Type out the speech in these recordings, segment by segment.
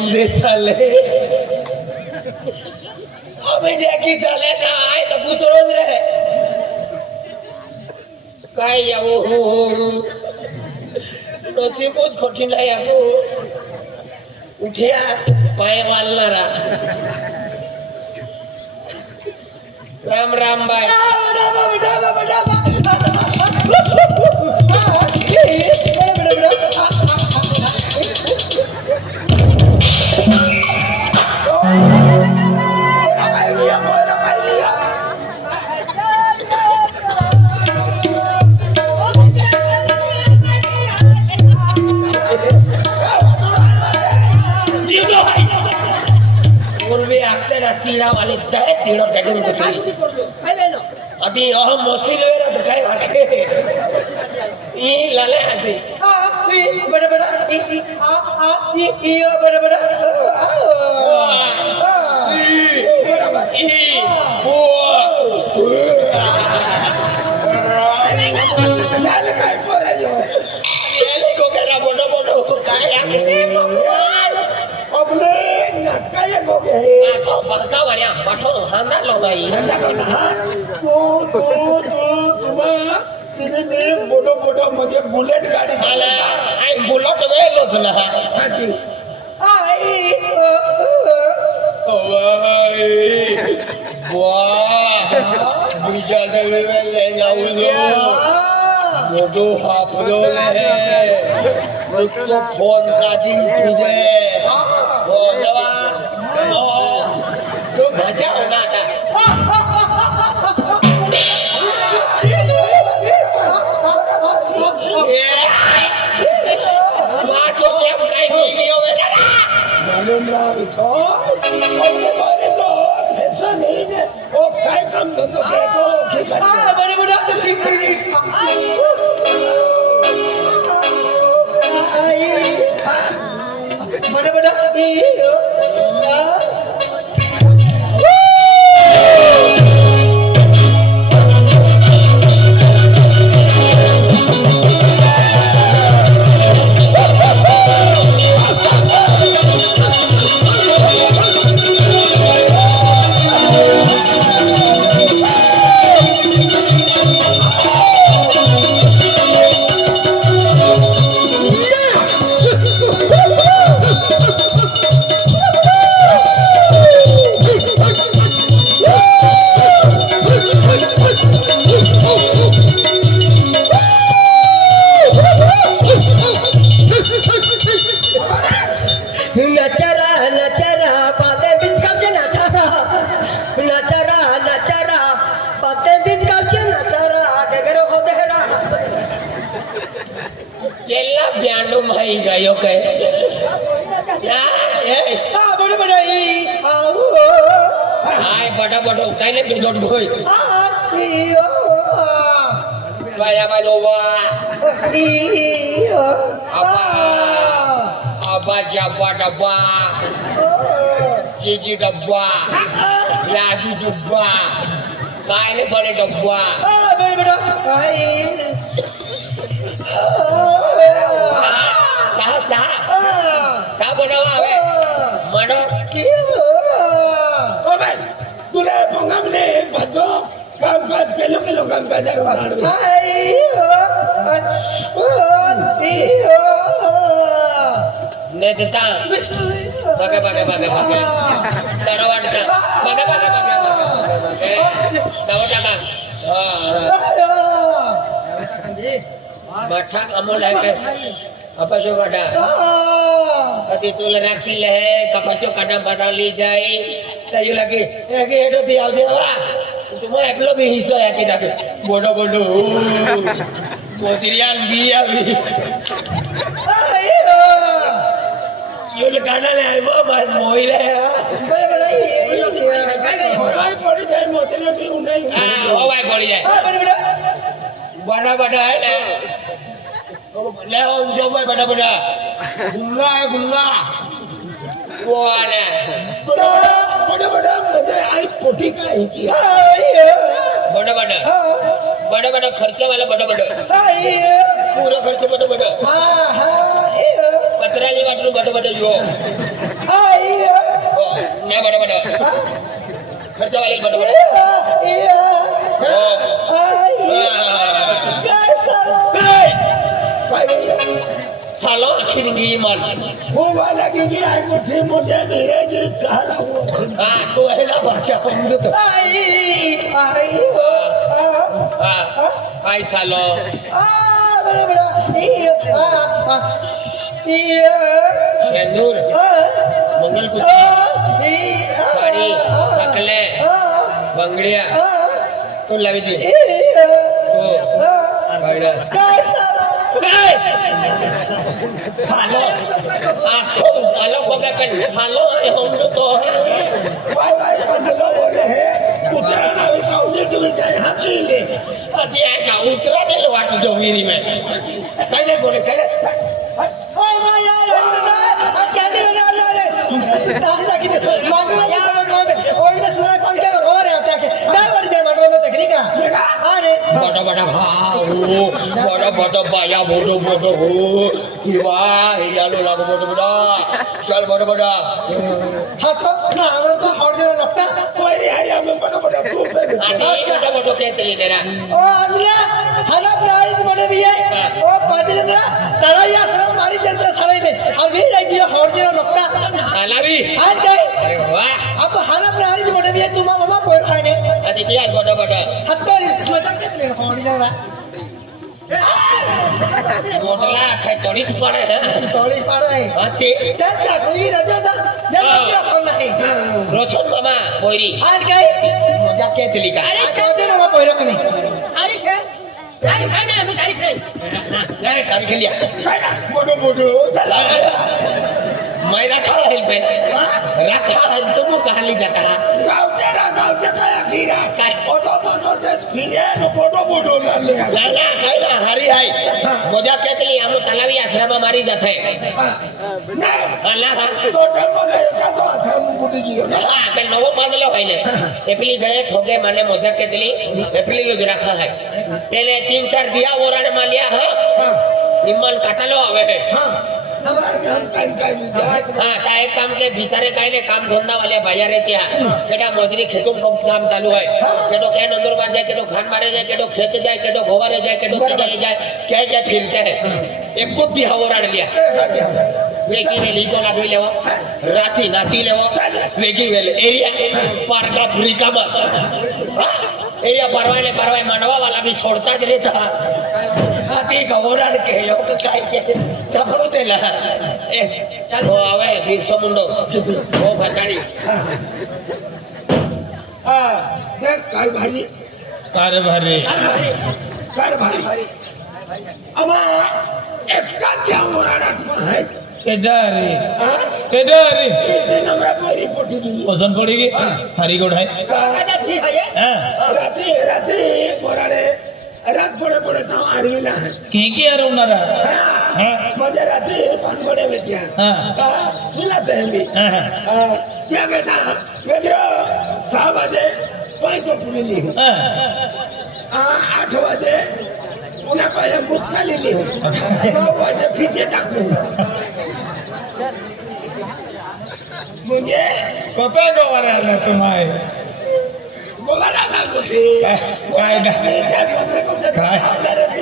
टाइम दे चाले अबे देखी चाले ना आए तो पुतरो रे काय यावो नसीबच कठीण आहे याको उठ्या पाय वालणारा राम राम बाय तीड़ा वाले जाए तीड़ो टैगल को थी अभी ओह मोसी लेरा तो काय वाके ये लाले आते ई बड़ा बड़ा ई बड़ा बड़ा ई लाले काय पोरे जो ये को केरा बोडो बोडो काय अबले नटकाय गोगे तो बड़का बढ़िया बैठो हांदा लो भाई हांदा लो ना तो तुम्हारा तिने में बोडो बोडो मुझे बुलेट गाड़ी आला आई बुलेट वे लो थला हां जी आई ओ भाई वाह बीजा देवे में ले जाऊ लो बोडो हाफरो ले मुझको फोन का दिन तुझे ओ जवान तो मजा होना था माचो केम काय वीडियो बेटा मालूम ना बिछो अपने बारे को ऐसा नहीं है ओ काय काम तो देखो की कर हां बड़े बड़ा बड़ा बड़ा गयो के हां बड़ा बड़ा ई आओ हाय बड़ा बड़ा उठाई ले बिजोट होई ई बाया बालोवा ई apa jabba dabba jiji dabba lagi dabba kaile bale dabba bale beda kai का बनावा हवे मडो ओ भाई तुले भंगामने बदो काम कर केलो काम कर जा ने देता बगे तारा वाटता बगे दाव टाका मठा अमोल है के कपासो काटा अति तुल राखी ले कपासो काटा बना ली जाए तायु लगे एके एडो दी आव देवा तुम एकलो भी हिस्सा है कि दाके बोडो बोडो मोसिरियान भी अभी यो काटा ले वो बस मोई रे भाई पड़ी जाए मोसिरिया भी उंडाई हां ओ भाई पड़ी जाए बड़ा बड़ा है ना ले ओ जो भाई बड़ा बड़ा गुंगा है गुंगा वो वाला बड़ा बड़ा मुझे आई कोठी का ही किया बड़ा खर्चा वाला बड़ा पूरा खर्च बड़ा हां हां पता कुत्राली वाटून बट यो आई नाही बट खर्च वाले बट सालो खिंगी मन वो वाला की आई को थे मुझे मेरे जी चाला वो तो हेला बच्चा हम तो आई सालो दूर मंगल साड़ी अकले बंगड़िया तो लावी दी तो भाईला सालो आपको सालो को क्या पेन सालो हम तो वाई वाई मतलब बोले है उतरना भी काउंटर जो भी जाए अकेले अति आका उतरा दे वाट जो मेरी में पहले बोले पहले ओए भाई यार क्या दे रहा है ताजा की मांगवा या मांगवा ओए ने सुना कौन क्या हो रहा है क्या क्या बड़ी देर मांगवा तो देखली का अरे बड़ा बड़ा भाव बड़ा बाया बोटो बोटो हो कि वाह यालो लागो बोटो बड़ा चल बड़ा हाथ तो ना हमर तो और जरा लगता कोई नहीं हरिया में बड़ा बड़ा तू आती बड़ा कहते ले तेरा ओ अंदरा हरा प्राइस बने भी है ओ पादिलरा तारा या शर्म मारी जल्दी सड़े में और भी रह गया और जरा लगता आलावी आज गए अरे वाह अब हरा प्राइस बने भी है तुम मामा पोर खाने अति क्या बड़ा हत्ता मजा के ले और जरा बोला है तोड़ी पड़े है तोड़ी पड़े आती क्या चाकरी रजा था जब क्या करना है रोशन मामा बोरी आज गए मजा कहते लिखा अरे तो मामा पोर खाने अरे क्या तारीख है ना तारीख नहीं तारीख लिया बोलो बोलो चला मैं रखा है पे रखा है तुम कहाँ ले जाता है गाँव से खाया खीरा काय ऑटो से फिरे नो बोलो बोलो ले लाला खाइला हरी हाय मजा कहते लिए हम तलावी आश्रम मारी जाते अल्लाह तो टेम्पो ले का तो आश्रम बुटी गयो हां पे नवो मादलो है ने एपली गए ठोगे माने मजा कहते ली एपली लोग रखा है पहले 3-4 दिया ओराने मालिया हां निमन काटलो हवे हां हमारे हम काई हाँ काय काम के भीतरे काय ने काम धंधा वाले भैया रहते हैं केटा मजूरी खेतों का काम चालू है केटो कैन अंदर मार जाए केटो खान मारे जाए केटो खेत जाए केटो गोवारे जाए केटो जाए क्या क्या फिरते हैं एक को भी हवराड़ लिया वेगी वेली तो लागवी लेवा राती नाची लेवा वेगी वेले एरिया पार का फ्रीका में एरिया परवाए मानवा वाला भी छोड़ता ज रहता आती गवराड़ के लोग काय के सफल तेला ए वो आवे बिरसो मुंडो वो भटाड़ी हां देख काय भाई कार भारी कर भाई अमा एक का क्या ओराड़ा है केदारी हां केदारी इतने नंबर पर पोटी दी पसंद पड़ेगी हरी गोड़ है आजा थी है हाँ राती ओराड़े रात पड़े तो आदमी ना है की यार उन्नारा हाँ मुझे राती पान बड़े बेटिया हाँ मिलाते हैं भी हाँ क्या कहता बेटो 6 बजे कोई को पुली ली हूँ हाँ 8 बजे उन्हें पहले मुझका ली ली हूँ 9 बजे पीछे टाकू मुझे कपे को वराला तुम्हारे बोला ना कुछ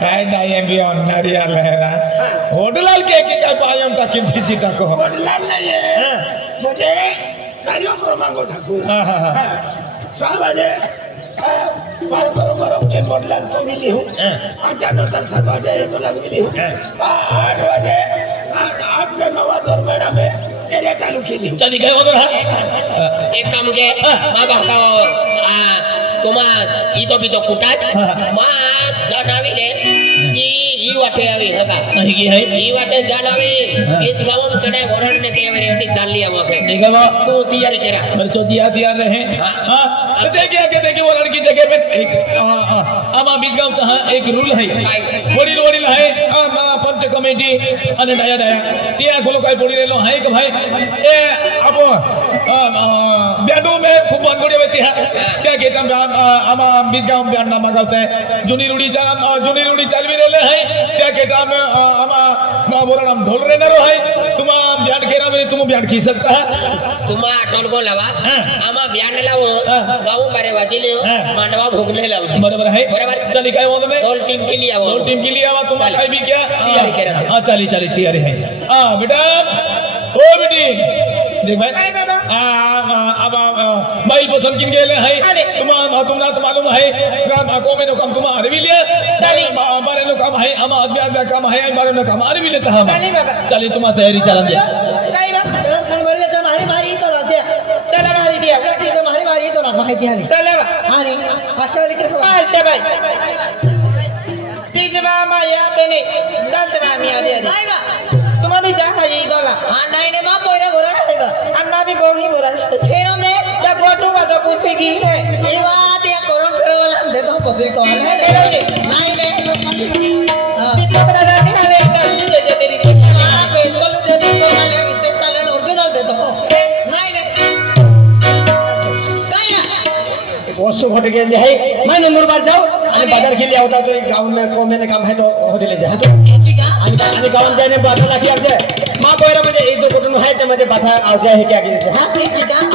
काय नाही एम बी ऑनरी आला होटलाल के काय पायम ता किमती टाको बोला नहीं है मुझे कार्यक्रम को ठाकू हाँ हाँ हाँ 6 बजे बात करो के बोला तो मिली हूँ अचानक 7 बजे तो लग मिली हूँ 8 बजे 8 से 9 दरमियान में एरिया चालू की चली गए उधर एक काम के माँ बापा तुम्हा इतो बितो कुटात माँ जनावी ले की ई वाटे आवी हगा नहीं की है ई वाटे जनावी इस गाँव में कड़े वरण ने के मेरे हटी चाल लिया वहाँ पे निगम तू तैयारी करा खर्चो दिया रहे हाँ देखिए वो लड़की जगह पे एक आमा बीजगांव हाँ एक रूल है वडील है पंच कमिटी અને દયા ત્યાં ખોલો કાઈ પડી રહેલો હે કે ભાઈ એ આપો બેડો મે ખૂબ અંગોડી વેતી है क्या कहता आमा बीजगांव ब्यान नामा गावते जुनी रूडी चालवी रेले है क्या केटा में आमा बोरा नाम ढोल रे नरो है तुमा ब्याड केरा में तुम ब्याड की सकता है तुम्हा टोल को लावा हां आमा बियाण लावो गाऊ बारे वाजिले मांडवा भोगले लावते बरोबर है बरोबर चली काय बोल में टोल टीम के लिए आओ ढोल टीम के लिए आवा तुम चल। काय भी क्या तैयारी करा था। हां चली चली तैयारी है हां बेटा ओ बेटी देख भाई अब भाई पसंद किन गेले है तुम्हाला मालूम है काम आको में काम तुम आरे भी लिया चली। बारे नो काम है हम आदमी काम है बारे नो काम आरे भी लेता हम चली बाबा। चली तुम तैयारी चलन दे काय बा चल बरं तर मारी तो लागते चला मारी दिया लागते तर मारी तो लाग माहिती आली चला बा आणि आशावाली कसं आशा बाई तीज मामा या बने चालते बा मी आधी आधी नाही बा तुम्हाला जा खाली दोला हां नाही नाही बा पोरे बोरा नाही बा अन्ना भी बोरी बोरा फेरो ने या गोटू वाला पूछे की है ये बात या करून खेळवाला दे तो पत्री तो आहे नाही नाही हां कितना बड़ा नहीं आले दे दे तेरी हां पैसा लो दे दे तो माने इतने साले ओरिजिनल दे दो नाही नाही वस्तु घट गेली आहे मैं नंबर बार जाओ आणि बाजार के लिए होता तो एक गांव में को मैंने काम है तो होटल जा तो आणि गांव जाने बाधा लाखी आजे मां पोयरा म्हणजे एक दो कुटुंब आहे ते मध्ये बाधा आव जाय हे क्या की हां ठीक आहे